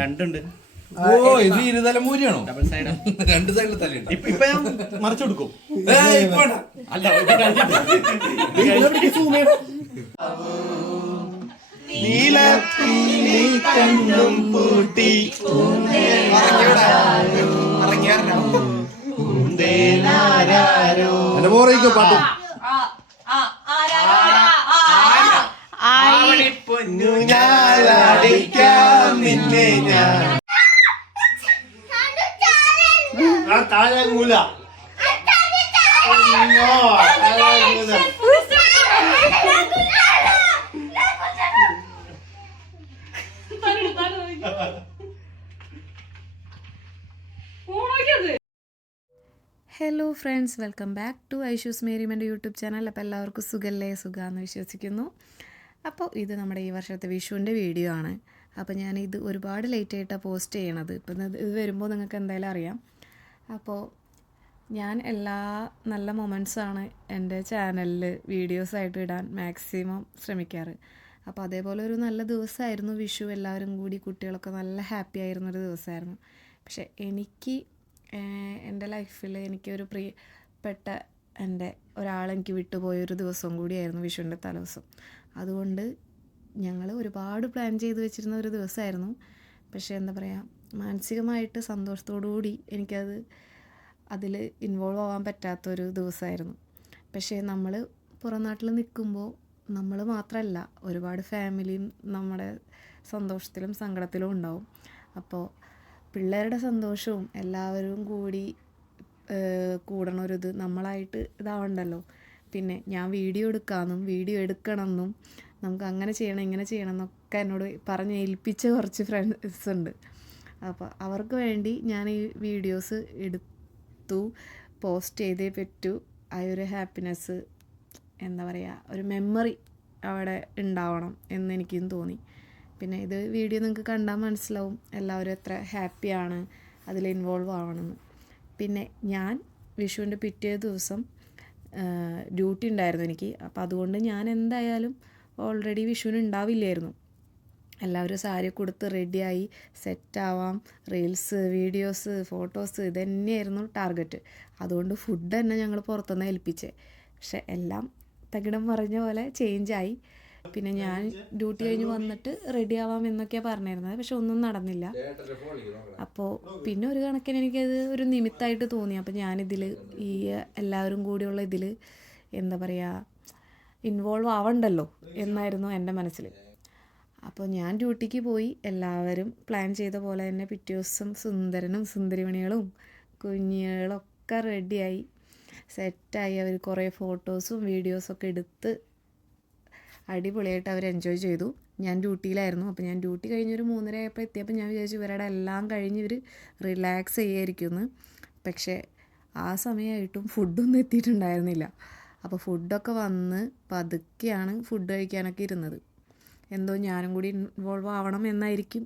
രണ്ടുണ്ട്. ഓ ഇത് ഇരുതല മൂരിയാണോ? Double side. രണ്ട് സൈഡിൽ തലയുണ്ട്. ഇപ്പൊ ഞാൻ മറിച്ചു കൊടുക്കും. അല്ല നീലപ്പീലി കണ്ണും പൂട്ടി എന്റെ പോറയിക്കോ പാട്ട്. പൊന്നു ഞാനടിക്കാം നിന്നെ ഞാൻ താഴങ്ങൂല. Hello friends, welcome back to Aishu's മേരിമെൻ്റെ യൂട്യൂബ് ചാനൽ. അപ്പോൾ എല്ലാവർക്കും സുഖമെന്ന് വിശ്വസിക്കുന്നു. അപ്പോൾ ഇത് നമ്മുടെ ഈ വർഷത്തെ വിഷുവിൻ്റെ വീഡിയോ ആണ്. അപ്പോൾ ഞാനിത് ഒരുപാട് ലേറ്റായിട്ടാണ് പോസ്റ്റ് ചെയ്യണത്. ഇപ്പം ഇത് വരുമ്പോൾ നിങ്ങൾക്ക് എന്തായാലും അറിയാം. അപ്പോൾ ഞാൻ എല്ലാ നല്ല മൊമെൻറ്റ്സാണ് എൻ്റെ ചാനലിൽ വീഡിയോസായിട്ട് ഇടാൻ മാക്സിമം ശ്രമിക്കാറ്. അപ്പോൾ അതേപോലെ ഒരു നല്ല ദിവസമായിരുന്നു വിഷു. എല്ലാവരും കൂടി കുട്ടികളൊക്കെ നല്ല ഹാപ്പി ആയിരുന്നൊരു ദിവസമായിരുന്നു. പക്ഷേ എനിക്ക് എൻ്റെ ലൈഫിൽ എനിക്കൊരു പ്രിയപ്പെട്ട എൻ്റെ ഒരാളെനിക്ക് വിട്ടുപോയൊരു ദിവസം കൂടിയായിരുന്നു വിഷുവിൻ്റെ തലേദിവസം. അതുകൊണ്ട് ഞങ്ങൾ ഒരുപാട് പ്ലാൻ ചെയ്ത് വെച്ചിരുന്ന ഒരു ദിവസമായിരുന്നു. പക്ഷേ എന്താ പറയുക, മാനസികമായിട്ട് സന്തോഷത്തോടു കൂടി അതിൽ ഇൻവോൾവ് ആവാൻ പറ്റാത്തൊരു ദിവസമായിരുന്നു. പക്ഷേ നമ്മൾ പുറം നാട്ടിൽ നിൽക്കുമ്പോൾ നമ്മൾ മാത്രമല്ല, ഒരുപാട് ഫാമിലിയും നമ്മുടെ സന്തോഷത്തിലും സങ്കടത്തിലും ഉണ്ടാവും. അപ്പോൾ പിള്ളേരുടെ സന്തോഷവും എല്ലാവരും കൂടി കൂടണൊരിത് നമ്മളായിട്ട് ഇതാവണ്ടല്ലോ. പിന്നെ ഞാൻ വീഡിയോ എടുക്കാമെന്നും വീഡിയോ എടുക്കണമെന്നും നമുക്ക് അങ്ങനെ ചെയ്യണം ഇങ്ങനെ ചെയ്യണം എന്നൊക്കെ എന്നോട് പറഞ്ഞ് ഏൽപ്പിച്ച കുറച്ച് ഫ്രണ്ട്സ് ഉണ്ട്. അപ്പോൾ അവർക്ക് വേണ്ടി ഞാൻ ഈ വീഡിയോസ് എടുത്തു പോസ്റ്റ് ചെയ്തേ പറ്റൂ. ആ ഒരു ഹാപ്പിനെസ്, എന്താ പറയുക, ഒരു മെമ്മറി അവിടെ ഉണ്ടാവണം എന്നെനിക്കും തോന്നി. പിന്നെ ഇത് വീഡിയോ നിങ്ങൾക്ക് കണ്ടാൽ മനസ്സിലാവും എല്ലാവരും എത്ര ഹാപ്പിയാണ് അതിൽ ഇൻവോൾവ് ആവണമെന്ന്. പിന്നെ ഞാൻ വിഷുവിൻ്റെ പിറ്റേ ദിവസം ഡ്യൂട്ടി ഉണ്ടായിരുന്നു എനിക്ക്. അപ്പോൾ അതുകൊണ്ട് ഞാൻ എന്തായാലും ഓൾറെഡി വിഷുവിന് ഉണ്ടാവില്ലായിരുന്നു. എല്ലാവരും സാരി കൊടുത്ത് റെഡിയായി സെറ്റാവാം, റീൽസ്, വീഡിയോസ്, ഫോട്ടോസ് ഇതന്നെയായിരുന്നു ടാർഗറ്റ്. അതുകൊണ്ട് ഫുഡ് തന്നെ ഞങ്ങൾ പുറത്തുനിന്ന് ഏൽപ്പിച്ചത്. പക്ഷെ എല്ലാം തകിടം പറഞ്ഞ പോലെ ചേഞ്ചായി. പിന്നെ ഞാൻ ഡ്യൂട്ടി കഴിഞ്ഞ് വന്നിട്ട് റെഡി ആവാം എന്നൊക്കെയാണ് പറഞ്ഞിരുന്നത്. പക്ഷെ ഒന്നും നടന്നില്ല. അപ്പോൾ പിന്നെ ഒരു കണക്കിന് എനിക്കത് ഒരു നിമിത്തമായിട്ട് തോന്നി. അപ്പോൾ ഞാനിതിൽ ഈ എല്ലാവരും കൂടിയുള്ള ഇതിൽ എന്താ പറയുക, ഇൻവോൾവ് ആവണ്ടല്ലോ എന്നായിരുന്നു എൻ്റെ മനസ്സിൽ. അപ്പോൾ ഞാൻ ഡ്യൂട്ടിക്ക് പോയി. എല്ലാവരും പ്ലാൻ ചെയ്ത പോലെ തന്നെ പിറ്റേ ദിവസം സുന്ദരനും സുന്ദരിമണികളും കുഞ്ഞുങ്ങളൊക്കെ റെഡിയായി സെറ്റായി. അവർ കുറേ ഫോട്ടോസും വീഡിയോസൊക്കെ എടുത്ത് അടിപൊളിയായിട്ട് അവർ എൻജോയ് ചെയ്തു. ഞാൻ ഡ്യൂട്ടിയിലായിരുന്നു. അപ്പോൾ ഞാൻ ഡ്യൂട്ടി കഴിഞ്ഞൊരു 3:30 ആയപ്പോൾ എത്തിയപ്പോൾ ഞാൻ വിചാരിച്ചു ഇവരുടെ എല്ലാം കഴിഞ്ഞ് ഇവർ റിലാക്സ് ചെയ്യായിരിക്കുമെന്ന്. പക്ഷേ ആ സമയമായിട്ടും ഫുഡൊന്നും എത്തിയിട്ടുണ്ടായിരുന്നില്ല. അപ്പോൾ ഫുഡൊക്കെ വന്ന് പതുക്കെയാണ് ഫുഡ് കഴിക്കാനൊക്കെ ഇരുന്നത്. എന്തോ ഞാനും കൂടി ഇൻവോൾവ് ആവണം എന്നായിരിക്കും,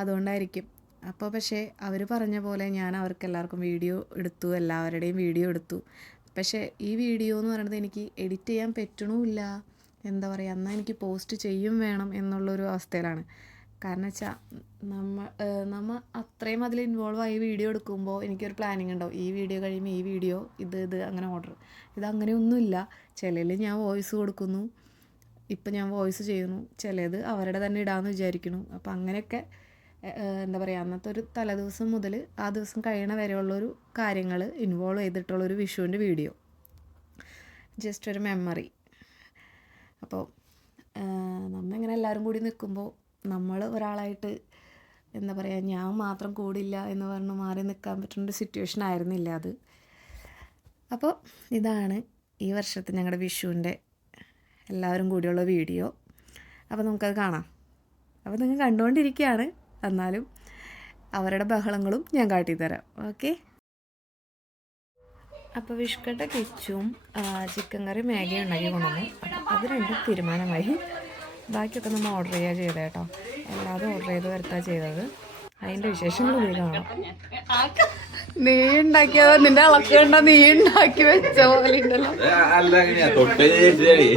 അതുകൊണ്ടായിരിക്കും. അപ്പോൾ പക്ഷേ അവർ പറഞ്ഞ പോലെ ഞാൻ അവർക്ക് എല്ലാവർക്കും വീഡിയോ എടുത്തു, എല്ലാവരുടെയും വീഡിയോ എടുത്തു. പക്ഷേ ഈ വീഡിയോ എന്ന് പറയുന്നത് എനിക്ക് എഡിറ്റ് ചെയ്യാൻ പറ്റണമില്ല. എന്താ പറയുക, എന്നാൽ എനിക്ക് പോസ്റ്റ് ചെയ്യും വേണം എന്നുള്ളൊരു അവസ്ഥയിലാണ്. കാരണം വെച്ചാൽ നമ്മൾ അത്രയും അതിൽ ഇൻവോൾവ് ആയി വീഡിയോ എടുക്കുമ്പോൾ എനിക്കൊരു പ്ലാനിങ് ഉണ്ടാവും. ഈ വീഡിയോ കഴിയുമ്പോൾ ഈ വീഡിയോ ഇത് അങ്ങനെ ഓർഡർ. ഇതങ്ങനെയൊന്നുമില്ല. ചിലതിൽ ഞാൻ വോയിസ് കൊടുക്കുന്നു, ഇപ്പം ഞാൻ വോയിസ് ചെയ്യുന്നു, ചിലത് അവരുടെ തന്നെ ഇടാമെന്ന് വിചാരിക്കുന്നു. അപ്പോൾ അങ്ങനെയൊക്കെ എന്താ പറയുക, അന്നത്തെ ഒരു തലേദിവസം മുതൽ ആ ദിവസം കഴിയണ വരെയുള്ളൊരു കാര്യങ്ങൾ ഇൻവോൾവ് ചെയ്തിട്ടുള്ളൊരു വിഷുവിൻ്റെ വീഡിയോ, ജസ്റ്റ് ഒരു മെമ്മറി. അപ്പോൾ നമ്മളിങ്ങനെ എല്ലാവരും കൂടി നിൽക്കുമ്പോൾ നമ്മൾ ഒരാളായിട്ട് എന്താ പറയുക, ഞാൻ മാത്രം കൂടില്ല എന്ന് പറഞ്ഞ് മാറി നിൽക്കാൻ പറ്റുന്നൊരു സിറ്റുവേഷൻ ആയിരുന്നില്ല അത്. അപ്പോൾ ഇതാണ് ഈ വർഷത്തെ ഞങ്ങളുടെ വിഷുവിൻ്റെ എല്ലാവരും കൂടിയുള്ള വീഡിയോ. അപ്പോൾ നമുക്കത് കാണാം. അപ്പോൾ നിങ്ങൾ കണ്ടുകൊണ്ടിരിക്കുകയാണ്, എന്നാലും അവരുടെ ബഹളങ്ങളും ഞാൻ കാട്ടിത്തരാം. ഓക്കെ. അപ്പോൾ വിഷ്കട്ട കിച്ചും ചിക്കൻ കറി മാഗി ഉണ്ടാക്കി കൊണ്ടുവന്നു. അപ്പം അത് രണ്ടും തീരുമാനമായി. ബാക്കിയൊക്കെ നമ്മൾ ഓർഡർ ചെയ്യുക ചെയ്തത് കേട്ടോ. എല്ലാതും ഓർഡർ ചെയ്ത് വരുത്താ ചെയ്തത്. അതിൻ്റെ വിശേഷങ്ങൾ കൂടി കാണാം. നീ ഉണ്ടാക്കിയതോ നിന്റെ അളക്ക് കണ്ട നീ ഉണ്ടാക്കി വെച്ച പോലെ ഉണ്ടല്ലോ. അല്ല അങ്ങനെയാ തൊട്ടേ ശരി.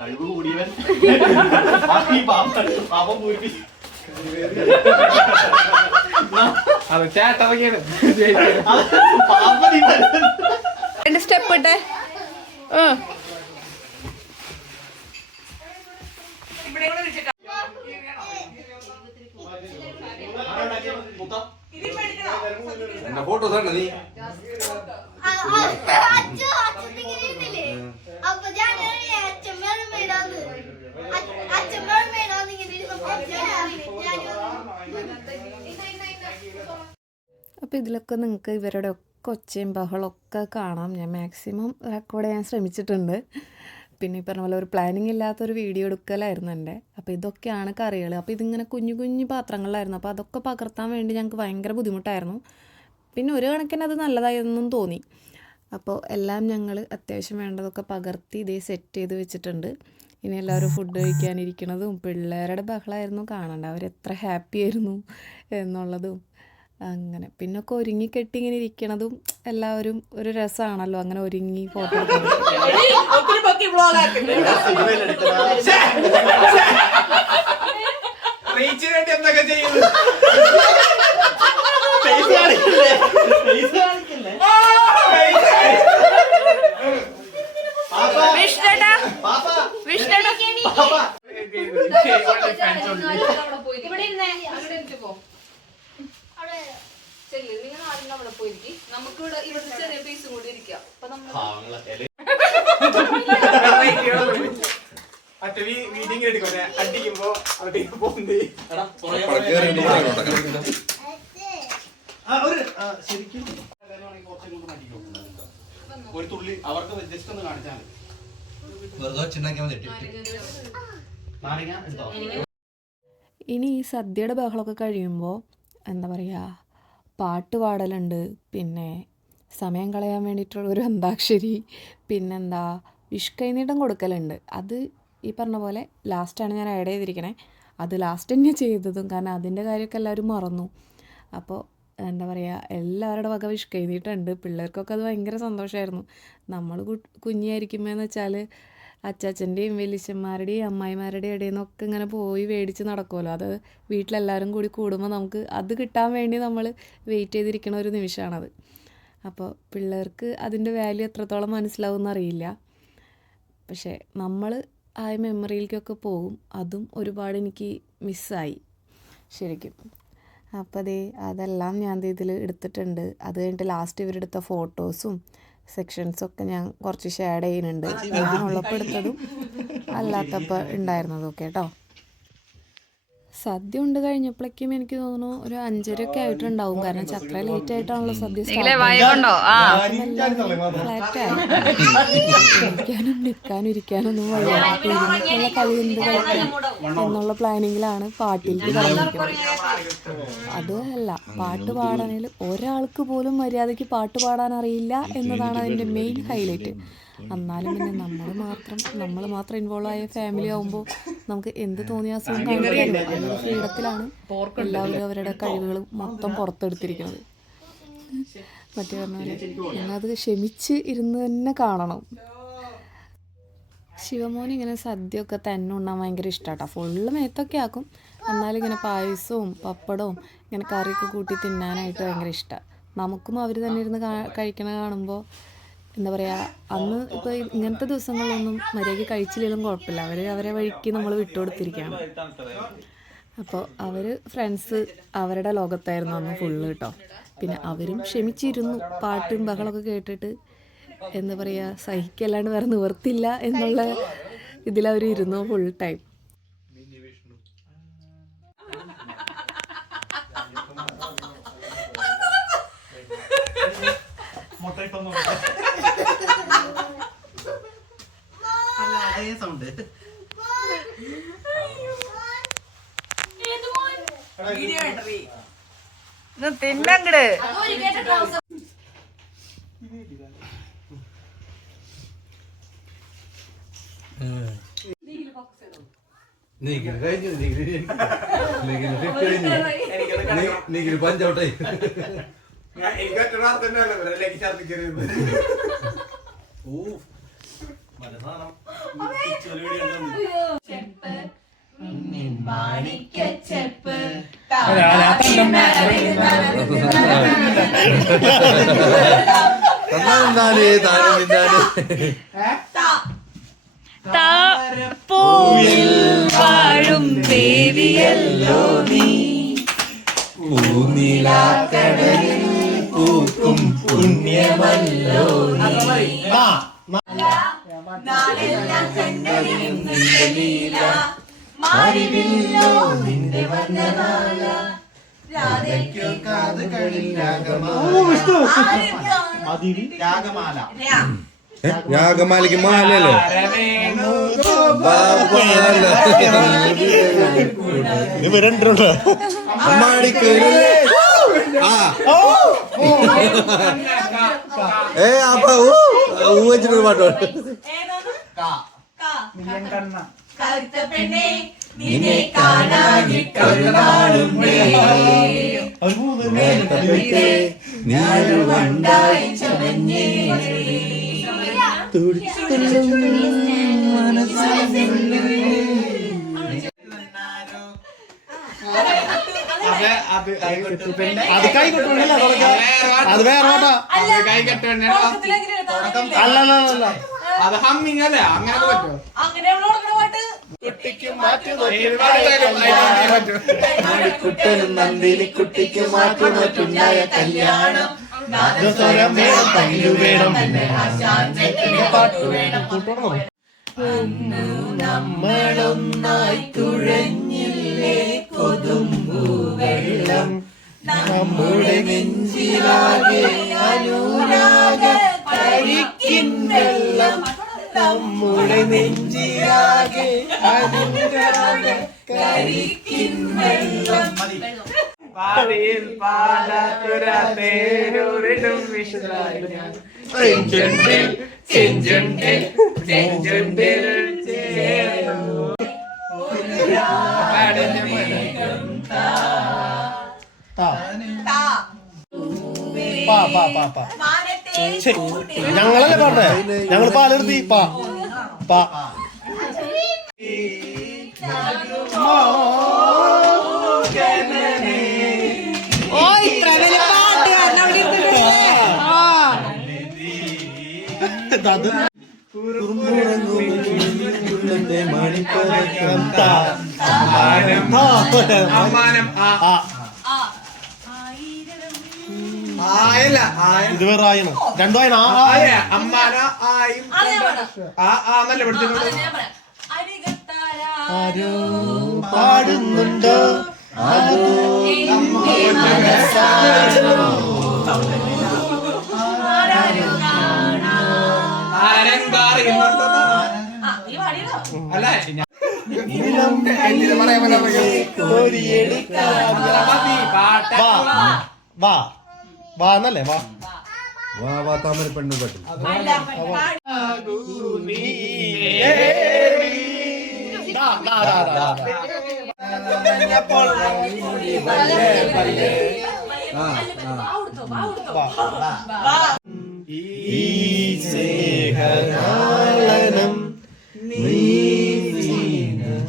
കഴിവ് കൂടിയവൻ പാപം പൂരിപ്പി രണ്ട് സ്റ്റെപ്പ് ഇട്ടെ. എന്റെ ഫോട്ടോസ് ആണ് നീ അപ്പോൾ ഇതിലൊക്കെ നിങ്ങൾക്ക് ഇവരുടെ ഒക്കെ ഒച്ചയും ബഹളമൊക്കെ കാണാം. ഞാൻ മാക്സിമം റെക്കോർഡ് ചെയ്യാൻ ശ്രമിച്ചിട്ടുണ്ട്. പിന്നെ ഈ പറഞ്ഞ പോലെ ഒരു പ്ലാനിങ് ഇല്ലാത്തൊരു വീഡിയോ എടുക്കലായിരുന്നു എൻ്റെ. അപ്പോൾ ഇതൊക്കെയാണ് കറികൾ. അപ്പോൾ ഇതിങ്ങനെ കുഞ്ഞു കുഞ്ഞു പാത്രങ്ങളിലായിരുന്നു. അപ്പോൾ അതൊക്കെ പകർത്താൻ വേണ്ടി ഞങ്ങൾക്ക് ഭയങ്കര ബുദ്ധിമുട്ടായിരുന്നു. പിന്നെ ഒരു കണക്കിന് അത് നല്ലതായെന്നും തോന്നി. അപ്പോൾ എല്ലാം ഞങ്ങൾ അത്യാവശ്യം വേണ്ടതൊക്കെ പകർത്തി ഇതേ സെറ്റ് ചെയ്ത് വെച്ചിട്ടുണ്ട്. ഇനി എല്ലാവരും ഫുഡ് കഴിക്കാനിരിക്കുന്നതും പിള്ളേരുടെ ബഹളമായിരുന്നു കാണേണ്ടത്. അവരെത്ര ഹാപ്പി ആയിരുന്നു എന്നുള്ളതും അങ്ങനെ. പിന്നെ ഒക്കെ ഒരുങ്ങിക്കെട്ടി ഇങ്ങനെ ഇരിക്കണതും എല്ലാവരും ഒരു രസമാണല്ലോ, അങ്ങനെ ഒരുങ്ങി ഫോട്ടോ എടുക്കുന്നത്. നമുക്ക് ഇവിടെ ചെറിയ പീസും കൂടി ഇരിക്കാം. അടിക്കുമ്പോ ശരിക്കും ഒരു തുള്ളി അവർക്ക് ജസ്റ്റ് ഒന്ന് കാണിച്ചാൽ ഇനി ഈ സദ്യയുടെ ബഹളമൊക്കെ കഴിയുമ്പോൾ എന്താ പറയുക, പാട്ട് പാടലുണ്ട്, പിന്നെ സമയം കളയാൻ വേണ്ടിയിട്ടുള്ളൊരു അന്താക്ഷരി, പിന്നെന്താ വിഷ്കൈനീട്ടം കൊടുക്കലുണ്ട്. അത് ഈ പറഞ്ഞ പോലെ ലാസ്റ്റാണ് ഞാൻ ആഡ് ചെയ്തിരിക്കണേ. അത് ലാസ്റ്റ് തന്നെ ചെയ്തതും, കാരണം അതിൻ്റെ കാര്യമൊക്കെ എല്ലാവരും മറന്നു. അപ്പോൾ എന്താ പറയുക, എല്ലാവരുടെ വക വിഷ്കൈനീട്ടമുണ്ട്. പിള്ളേർക്കൊക്കെ അത് ഭയങ്കര സന്തോഷമായിരുന്നു. നമ്മൾ കുഞ്ഞായിരിക്കുമ്പോൾ എന്ന് വെച്ചാൽ അച്ചാച്ചൻ്റെയും വലിയച്ഛന്മാരുടെയും അമ്മായിമാരുടെയും ഇടയിൽ നിന്നൊക്കെ ഇങ്ങനെ പോയി മേടിച്ച് നടക്കുമല്ലോ. അത് വീട്ടിലെല്ലാവരും കൂടി കൂടുമ്പോൾ നമുക്ക് അത് കിട്ടാൻ വേണ്ടി നമ്മൾ വെയിറ്റ് ചെയ്തിരിക്കുന്ന ഒരു നിമിഷമാണത്. അപ്പോൾ പിള്ളേർക്ക് അതിൻ്റെ വാല്യൂ എത്രത്തോളം മനസ്സിലാവുമെന്ന് അറിയില്ല. പക്ഷേ നമ്മൾ ആ മെമ്മറിയിലേക്കൊക്കെ പോകും. അതും ഒരുപാട് എനിക്ക് മിസ്സായി ശരിക്കും. അപ്പോൾ അതെല്ലാം ഞാൻ ഇതിൽ എടുത്തിട്ടുണ്ട്. അത് കഴിഞ്ഞിട്ട് ലാസ്റ്റ് ഇവരെടുത്ത ഫോട്ടോസും സെക്ഷൻസൊക്കെ ഞാൻ കുറച്ച് ഷെയർ ചെയ്യുന്നുണ്ട്. ഞാൻ ഉള്ളപ്പോൾ എടുത്തതും അല്ലാത്തപ്പോൾ ഉണ്ടായിരുന്നതും ഒക്കെ കേട്ടോ. സദ്യ ഉണ്ട് കഴിഞ്ഞപ്പോഴേക്കും എനിക്ക് തോന്നുന്നു ഒരു 5:30 ആയിട്ടുണ്ടാവും. കാരണം അത്ര ലേറ്റ് ആയിട്ടാണല്ലോ സദ്യ ഫ്ലാറ്റായി. ഇരിക്കാനും നിൽക്കാനും ഇരിക്കാനൊന്നും വയ്യ. അപ്പോൾ ഇരുന്നിട്ടുള്ള കളി എന്ത് കളിക്കാം എന്നുള്ള പ്ലാനിങ്ങിലാണ് പാട്ടിലേക്ക് പറഞ്ഞിരിക്കുന്നത്. അതല്ല, പാട്ട് പാടാനേൽ ഒരാൾക്ക് പോലും മര്യാദയ്ക്ക് പാട്ട് പാടാൻ അറിയില്ല എന്നതാണ് അതിൻ്റെ മെയിൻ ഹൈലൈറ്റ്. എന്നാലും പിന്നെ നമ്മൾ മാത്രം ഇൻവോൾവ് ആയ ഫാമിലി ആകുമ്പോൾ നമുക്ക് എന്ത് തോന്നിയ അസുഖം കാണിക്കാനും അതിൻ്റെ ഫ്രീഡത്തിലാണ് എല്ലാവരും അവരുടെ കഴിവുകൾ മൊത്തം പുറത്തെടുത്തിരിക്കുന്നത്. മറ്റേ പറഞ്ഞ പോലെ ഞങ്ങളത് ക്ഷമിച്ച് ഇരുന്ന് തന്നെ കാണണം. ശിവമോൻ ഇങ്ങനെ സദ്യയൊക്കെ തന്നെ ഉണ്ണാൻ ഭയങ്കര ഇഷ്ടമാട്ടോ. ഫുള്ള് മേത്തൊക്കെ ആക്കും, എന്നാലും ഇങ്ങനെ പായസവും പപ്പടവും ഇങ്ങനെ കറിയൊക്കെ കൂട്ടി തിന്നാനായിട്ട് ഭയങ്കര ഇഷ്ടമാണ്. നമുക്കും അവർ തന്നെ ഇരുന്ന് കഴിക്കണ കാണുമ്പോൾ എന്താ പറയുക, അന്ന് ഇപ്പോൾ ഇങ്ങനത്തെ ദിവസങ്ങളിലൊന്നും മര്യാദയ്ക്ക് കഴിച്ചില്ലെങ്കിലും കുഴപ്പമില്ല. അവരെ വഴിക്ക് നമ്മൾ വിട്ടുകൊടുത്തിരിക്കുകയാണ്. അപ്പോൾ അവർ ഫ്രണ്ട്സ് അവരുടെ ലോകത്തായിരുന്നു അന്ന് ഫുള്ള് കേട്ടോ. പിന്നെ അവരും ക്ഷമിച്ചിരുന്നു. പാട്ടും ബഹളമൊക്കെ കേട്ടിട്ട് എന്താ പറയുക, സഹിക്കല്ലാണ്ട് വേറെ നിവർത്തില്ല എന്നുള്ള ഇതിലവർ ഇരുന്നു ഫുൾ ടൈം. സൗണ്ട് വീഡിയോ തിന്നങ്ങട് പഞ്ചോട്ടെ പൂവിൽ വാഴും ദേവിയല്ലോ നീ പൂനിലാക്കടലിൽ പൂക്കും പുണ്യമല്ലോ മാറിവില്ലോ നിന്റെ വർണ്ണമാല രാധയ്ക്കു കാതുകളിൽ രാഗമാല രാഗമാലയ്ക്ക് മാലല്ലേ അപ്പൊ വെച്ചിട്ടൊരു പാട്ടോട്ട് നിന്നെ കാണാനിട്ടൊരു നാളുണ്ടേ ഞാനുണ്ടായി ചമഞ്ഞേ അത് കൈ കൊട്ടുവണ്ണല്ല അത് വേറെ കൈ കെട്ടുവണ്ണ അല്ല അത് ഹമ്മിങ് അല്ലേ അങ്ങനെയൊക്കെ പറ്റുമോ കുട്ടനും നന്ദിനി കുട്ടിക്ക് മാറ്റി മറ്റുണ്ടായ കല്യാണം നമ്മളൊന്നായി തുഴഞ്ഞില്ലേ കൊതുമ്പു വെള്ളം നമ്മുടെ നെഞ്ചിലാകെ അനുരാഗ കരിക്കിൻ വെള്ളം നമ്മുടെ നെഞ്ചിലാകെ അനുരാഗ കരിക്കിൻ വെള്ളം പാടിയിൽ പാടാത്തുരൂരിടും ചെഞ്ചുണ്ടിൽ ചെഞ്ചുണ്ടിൽ ചെഞ്ചുണ്ടിൽ ഞങ്ങളല്ലേ പറഞ്ഞേ ഞങ്ങൾ പാലെടുത്തി പാ പാ ഇത് വേറെ ആയണം രണ്ടു ആയണ അമ്മാന ആയും നല്ല പഠിച്ചിട്ടുണ്ട് ആരോ പാടുന്നുണ്ടോ അല്ല വാ വാ എന്നല്ലേ വാ വാ താമര പെണ്ണു പറ്റും ഈ സ്നേഹനാളനം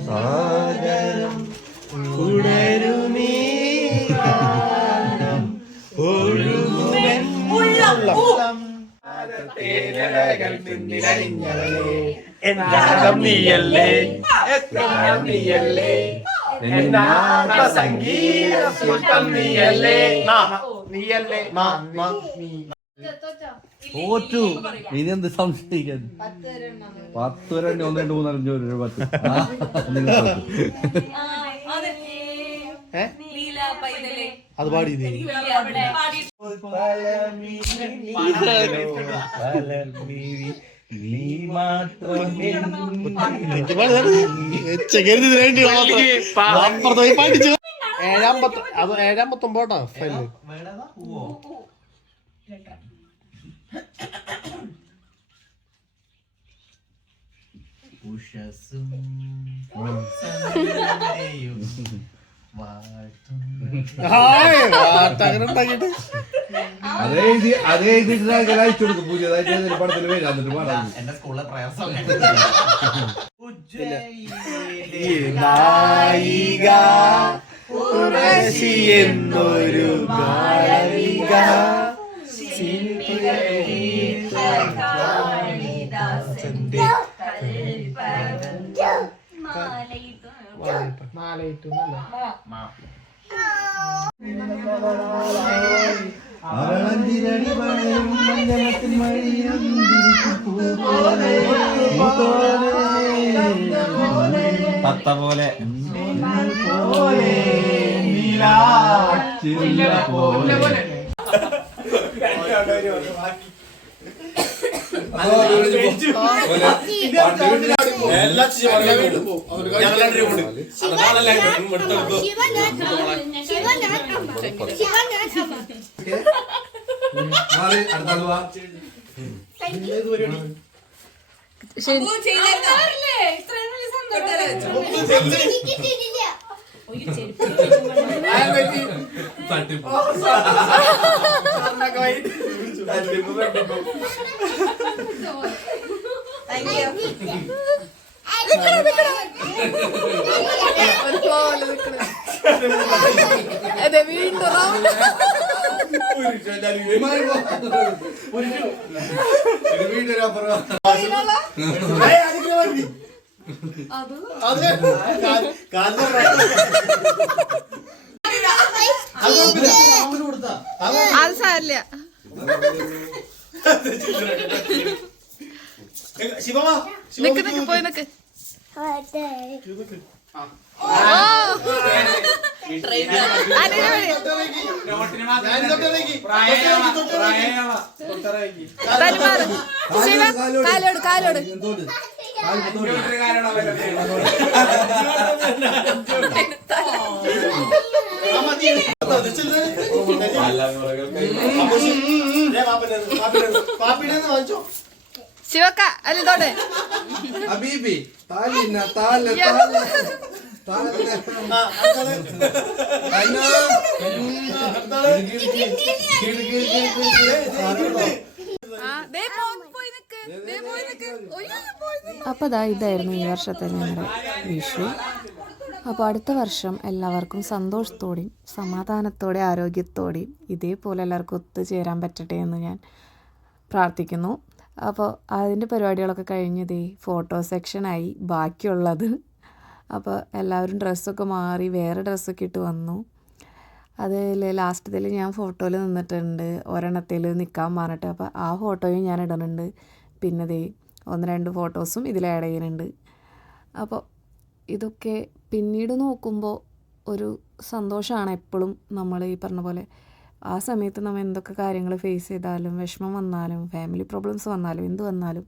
സാഗരം ഉടരുമീ നീയല്ലേ നീയല്ലേ സംഗീത പുഷ്പം നീയല്ലേ നീയല്ലേ തോറ്റു ഇനി എന്ത് സംശയിക്കാൻ 10 വരെ 1 2 3 4 5 അത് പാടി അപ്പുറത്ത് പോയി പാടിച്ചു 7:19 ഫൈനൽ. അങ്ങനെ ഉണ്ടാക്കിട്ട് അതേ എഴുതിട്ട് അയച്ചു കൊടുക്കും. പുതിയതായിട്ട് പടത്തിൽ വരാൻ എന്നിട്ട് പാടാം. എന്റെ സ്കൂളിലെ പ്രയാസം നായിക ഉർവശി എന്നൊരു നായിക തത്ത പോലെ അതെ വീണ്ടും അത് സാരില്ല. നിക്ക് നിക്ക് പോയി നിക്ക്. കാലോട് കാലോട് ശിവക്ക അല്ലോട്ടെ ഹബീബി താലിന താല അപ്പോൾ ഇതായിരുന്നു ഈ വർഷത്തെ ഞങ്ങളുടെ വിഷു. അപ്പോൾ അടുത്ത വർഷം എല്ലാവർക്കും സന്തോഷത്തോടെയും സമാധാനത്തോടെ ആരോഗ്യത്തോടെയും ഇതേപോലെ എല്ലാവർക്കും ഒത്തുചേരാൻ പറ്റട്ടെ എന്ന് ഞാൻ പ്രാർത്ഥിക്കുന്നു. അപ്പോൾ അതിൻ്റെ പരിപാടികളൊക്കെ കഴിഞ്ഞതേ ഫോട്ടോ സെക്ഷനായി ബാക്കിയുള്ളത്. അപ്പോൾ എല്ലാവരും ഡ്രസ്സൊക്കെ മാറി വേറെ ഡ്രസ്സൊക്കെ ഇട്ട് വന്നു. അതിൽ ലാസ്റ്റത്തിൽ ഞാൻ ഫോട്ടോയിൽ നിന്നിട്ടുണ്ട്, ഒരെണ്ണത്തിൽ നിൽക്കാൻ പറഞ്ഞിട്ട്. അപ്പോൾ ആ ഫോട്ടോയും ഞാൻ ഇടുന്നുണ്ട്. പിന്നെ ദേ 1-2 ഫോട്ടോസും ഇതിൽ ആഡ് ചെയ്യുന്നുണ്ട്. അപ്പോൾ ഇതൊക്കെ പിന്നീട് നോക്കുമ്പോൾ ഒരു സന്തോഷമാണ്. എപ്പോഴും നമ്മൾ ഈ പറഞ്ഞ പോലെ ആ സമയത്ത് നമ്മൾ എന്തൊക്കെ കാര്യങ്ങൾ ഫേസ് ചെയ്താലും, വിഷമം വന്നാലും, ഫാമിലി പ്രോബ്ലംസ് വന്നാലും, എന്ത് വന്നാലും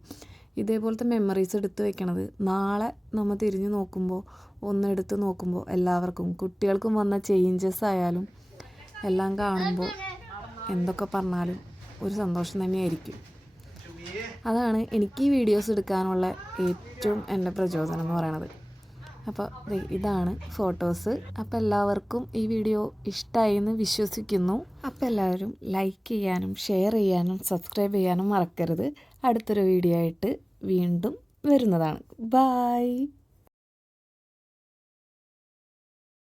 ഇതേപോലത്തെ മെമ്മറീസ് എടുത്ത് വെക്കണത് നാളെ നമ്മൾ തിരിഞ്ഞു നോക്കുമ്പോൾ, ഒന്നെടുത്ത് നോക്കുമ്പോൾ എല്ലാവർക്കും, കുട്ടികൾക്കും വന്ന ചേഞ്ചസ് ആയാലും എല്ലാം കാണുമ്പോൾ എന്തൊക്കെ പറഞ്ഞാലും ഒരു സന്തോഷം തന്നെയായിരിക്കും. അതാണ് എനിക്ക് ഈ വീഡിയോസ് എടുക്കാനുള്ള ഏറ്റവും എൻ്റെ പ്രചോദനം എന്ന് പറയണത്. അപ്പോൾ ഇതാണ് ഫോട്ടോസ്. അപ്പോൾ എല്ലാവർക്കും ഈ വീഡിയോ ഇഷ്ടമായി എന്ന് വിശ്വസിക്കുന്നു. അപ്പോൾ എല്ലാവരും ലൈക്ക് ചെയ്യാനും ഷെയർ ചെയ്യാനും സബ്സ്ക്രൈബ് ചെയ്യാനും മറക്കരുത്. അടുത്തൊരു വീഡിയോ ആയിട്ട് വീണ്ടും വരുന്നതാണ്. ബൈ.